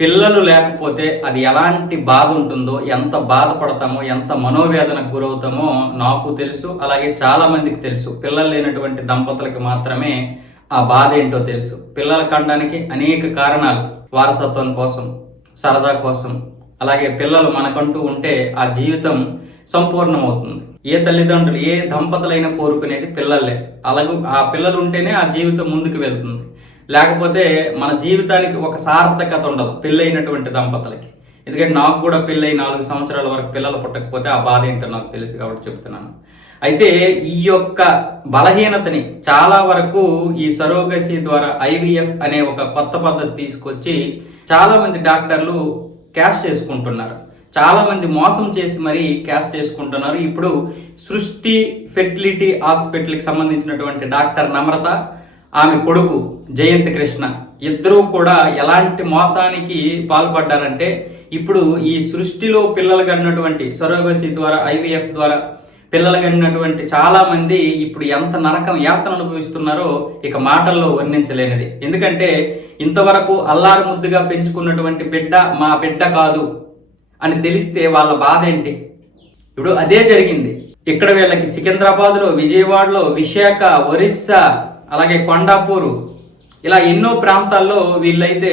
పిల్లలు లేకపోతే అది ఎలాంటి బాధ ఉంటుందో ఎంత బాధపడతామో ఎంత మనోవేదనకు గురవుతామో నాకు తెలుసు అలాగే చాలా మందికి తెలుసు. పిల్లలు లేనటువంటి దంపతులకు మాత్రమే ఆ బాధ ఏంటో తెలుసు. పిల్లల కనడానికి అనేక కారణాలు. వారసత్వం కోసం సరదా కోసం అలాగే పిల్లలు మనకంటూ ఉంటే ఆ జీవితం సంపూర్ణమవుతుంది. ఏ తల్లిదండ్రులు ఏ దంపతులైనా కోరుకునేది పిల్లలే. అలాగే ఆ పిల్లలు ఉంటేనే ఆ జీవితం ముందుకు వెళ్తుంది. లేకపోతే మన జీవితానికి ఒక సార్థకత ఉండదు పెళ్ళైనటువంటి దంపతులకి. ఎందుకంటే నాకు కూడా పెళ్ళై నాలుగు సంవత్సరాల వరకు పిల్లలు పుట్టకపోతే ఆ బాధ ఏంటో నాకు తెలుసు కాబట్టి చెప్తున్నాను. అయితే ఈ యొక్క బలహీనతని చాలా వరకు ఈ సరోగసి ద్వారా ఐవీఎఫ్ అనే ఒక కొత్త పద్ధతి తీసుకొచ్చి చాలామంది డాక్టర్లు క్యాష్ చేసుకుంటున్నారు. చాలామంది మోసం చేసి మరీ క్యాష్ చేసుకుంటున్నారు. ఇప్పుడు సృష్టి ఫెర్టిలిటీ హాస్పిటల్కి సంబంధించినటువంటి డాక్టర్ నమ్రత ఆమె కొడుకు జయంత్ కృష్ణ. ఇద్దరూ కూడా ఎలాంటి మోసానికి పాల్పడ్డారంటే ఇప్పుడు ఈ సృష్టిలో పిల్లలు కన్నటువంటి సరోగసి ద్వారా ఐవీఎఫ్ ద్వారా పిల్లలు కన్నటువంటి చాలా మంది ఇప్పుడు ఎంత నరకం యాతన అనుభవిస్తున్నారో ఇక మాటల్లో వర్ణించలేనిది. ఎందుకంటే ఇంతవరకు అల్లారు ముద్దుగా పెంచుకున్నటువంటి బిడ్డ మా బిడ్డ కాదు అని తెలిస్తే వాళ్ళ బాధ ఏంటి? ఇప్పుడు అదే జరిగింది. ఇక్కడ వీళ్ళకి సికింద్రాబాద్లో విజయవాడలో విశాఖ ఒరిస్సా అలాగే కొండాపూరు ఇలా ఎన్నో ప్రాంతాల్లో వీళ్ళైతే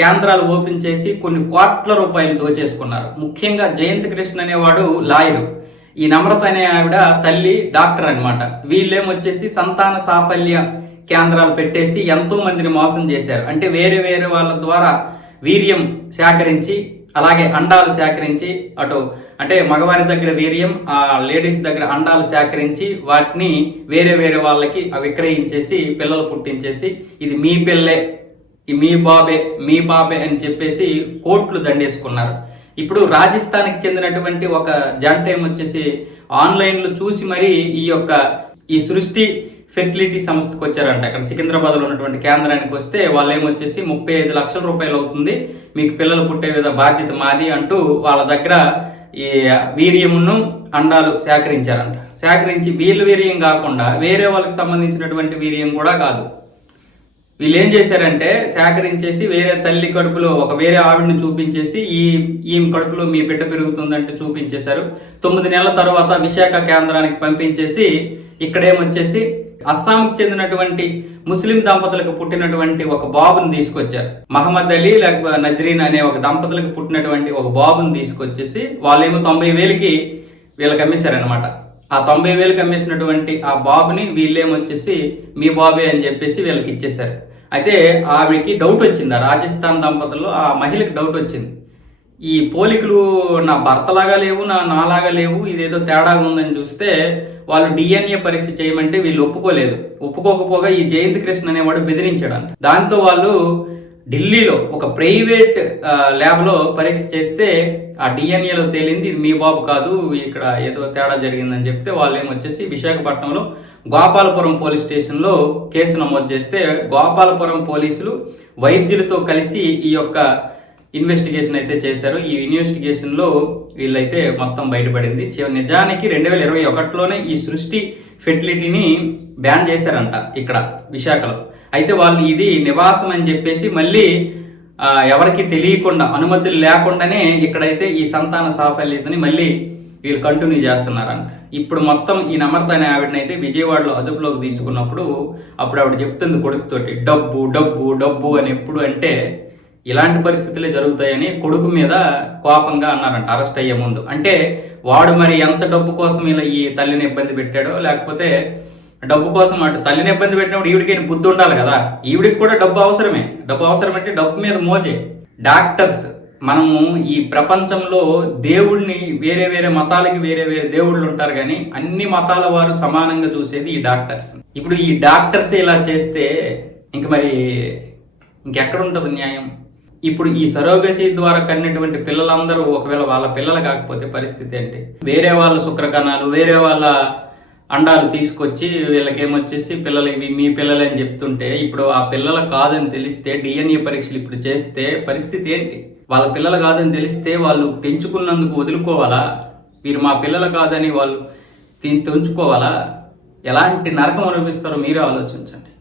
కేంద్రాలు ఓపెన్ చేసి కొన్ని కోట్ల రూపాయలు దోచేసుకున్నారు ముఖ్యంగా జయంత్ కృష్ణ అనేవాడు లాయరు. ఈ నమ్రత అనే ఆవిడ తల్లి డాక్టర్ అన్నమాట. వీళ్ళేమొచ్చేసి సంతాన సాఫల్య కేంద్రాలు పెట్టేసి ఎంతో మందిని మోసం చేశారు. అంటే వేరే వేరే వాళ్ళ ద్వారా వీర్యం సేకరించి అలాగే అండాలు సేకరించి అటు అంటే మగవారి దగ్గర వీర్యం ఆ లేడీస్ దగ్గర అండాలు సేకరించి వాటిని వేరే వేరే వాళ్ళకి విక్రయించేసి పిల్లలు పుట్టించేసి ఇది మీ పిల్లే మీ బాబే మీ బాబే అని చెప్పేసి కోట్లు దండేసుకున్నారు. ఇప్పుడు రాజస్థాన్కి చెందినటువంటి ఒక జంట ఏమొచ్చేసి ఆన్లైన్లో చూసి మరీ ఈ యొక్క ఈ సృష్టి ఫెర్టిలిటీ సంస్థకు వచ్చారంట. అక్కడ సికింద్రాబాద్లో ఉన్నటువంటి కేంద్రానికి వస్తే వాళ్ళు ఏమొచ్చేసి ముప్పై ఐదు లక్షల రూపాయలు అవుతుంది మీకు పిల్లలు పుట్టే విధ బాధ్యత మాది అంటూ వాళ్ళ దగ్గర ఈ వీర్యమును అండాలు సేకరించారంట. సేకరించి వీళ్ళు వీర్యం కాకుండా వేరే వాళ్ళకి సంబంధించినటువంటి వీర్యం కూడా కాదు. వీళ్ళు ఏం చేశారంటే సేకరించేసి వేరే తల్లి కడుపులో ఒక వేరే ఆవిడని చూపించేసి ఈ ఈమె కడుపులో మీ బిడ్డ పెరుగుతుందంటే చూపించేశారు. తొమ్మిది నెలల తర్వాత విశాఖ కేంద్రానికి పంపించేసి ఇక్కడేమొచ్చేసి అస్సాంకు చెందినటువంటి ముస్లిం దంపతులకు పుట్టినటువంటి ఒక బాబుని తీసుకొచ్చారు. మహమ్మద్ అలీ లేకపోతే నజరీన్ అనే ఒక దంపతులకు పుట్టినటువంటి ఒక బాబుని తీసుకొచ్చేసి వాళ్ళేమో తొంభై వేలకి వీళ్ళకి అమ్మేశారనమాట ఆ తొంభై వేలకు అమ్మేసినటువంటి ఆ బాబుని వీళ్ళేమొచ్చేసి మీ బాబే అని చెప్పేసి వీళ్ళకి ఇచ్చేశారు. అయితే ఆవిడకి డౌట్ వచ్చింది. ఆ రాజస్థాన్ దంపతుల్లో ఆ మహిళకి డౌట్ వచ్చింది. ఈ పోలికలు నా భర్తలాగా లేవు నా నాలాగా లేవు ఇదేదో తేడాగా ఉందని చూస్తే వాళ్ళు డిఎన్ఏ పరీక్ష చేయమంటే వీళ్ళు ఒప్పుకోలేదు. ఒప్పుకోకపోగా ఈ జయంత్ కృష్ణ అనేవాడు బెదిరించాడంట. దాంతో వాళ్ళు ఢిల్లీలో ఒక ప్రైవేట్ ల్యాబ్లో పరీక్ష చేస్తే ఆ డిఎన్ఏలో తేలింది ఇది మీ బాబు కాదు ఇక్కడ ఏదో తేడా జరిగిందని చెప్తే వాళ్ళు ఏమొచ్చేసి విశాఖపట్నంలో గోపాలపురం పోలీస్ స్టేషన్లో కేసు నమోదు చేస్తే గోపాలపురం పోలీసులు వైద్యులతో కలిసి ఈ యొక్క ఇన్వెస్టిగేషన్ అయితే చేశారు. ఈ ఇన్వెస్టిగేషన్లో వీళ్ళైతే మొత్తం బయటపడింది. నిజానికి రెండు వేల ఇరవై ఒకటిలోనే ఈ సృష్టి ఫెర్టిలిటీని బ్యాన్ చేశారంట ఇక్కడ విశాఖలో. అయితే వాళ్ళు ఇది నివాసం అని చెప్పేసి మళ్ళీ ఎవరికి తెలియకుండా అనుమతులు లేకుండానే ఇక్కడైతే ఈ సంతాన సాఫల్యతని మళ్ళీ వీళ్ళు కంటిన్యూ చేస్తున్నారంట. ఇప్పుడు మొత్తం ఈ నమ్రత అనే ఆవిడనైతే విజయవాడలో అదుపులోకి తీసుకున్నప్పుడు అప్పుడు ఆవిడ చెప్తుంది కొడుకుతోటి డబ్బు డబ్బు డబ్బు అని ఎప్పుడు అంటే ఇలాంటి పరిస్థితులే జరుగుతాయని కొడుకు మీద కోపంగా అన్నారంట అరెస్ట్ అయ్యే ముందు. అంటే వాడు మరి ఎంత డబ్బు కోసం ఇలా ఈ తల్లిని ఇబ్బంది పెట్టాడో లేకపోతే డబ్బు కోసం అటు తల్లిని ఇబ్బంది పెట్టినప్పుడు ఈవిడికైనా బుద్ధి ఉండాలి కదా? ఈవిడికి కూడా డబ్బు అవసరమే. డబ్బు అవసరం అంటే డబ్బు మీద మోజే. డాక్టర్స్ మనము ఈ ప్రపంచంలో దేవుడిని వేరే వేరే మతాలకి వేరే వేరే దేవుళ్ళు ఉంటారు కానీ అన్ని మతాల వారు సమానంగా చూసేది ఈ డాక్టర్స్. ఇప్పుడు ఈ డాక్టర్స్ ఇలా చేస్తే ఇంక మరి ఇంకెక్కడ ఉంటుంది న్యాయం? ఇప్పుడు ఈ సరోగసి ద్వారా కన్నటువంటి పిల్లలందరూ ఒకవేళ వాళ్ళ పిల్లలు కాకపోతే పరిస్థితి ఏంటి? వేరే వాళ్ళ శుక్రకణాలు వేరే వాళ్ళ అండాలు తీసుకొచ్చి వీళ్ళకేమొచ్చేసి పిల్లలు ఇవి మీ పిల్లలు అని చెప్తుంటే ఇప్పుడు ఆ పిల్లలు కాదని తెలిస్తే డిఎన్ఏ పరీక్షలు ఇప్పుడు చేస్తే పరిస్థితి ఏంటి? వాళ్ళ పిల్లలు కాదని తెలిస్తే వాళ్ళు పెంచుకున్నందుకు వదులుకోవాలా? వీరు మా పిల్లలు కాదని వాళ్ళు దీన్ని ఎలాంటి నరకం అనిపిస్తారో మీరే ఆలోచించండి.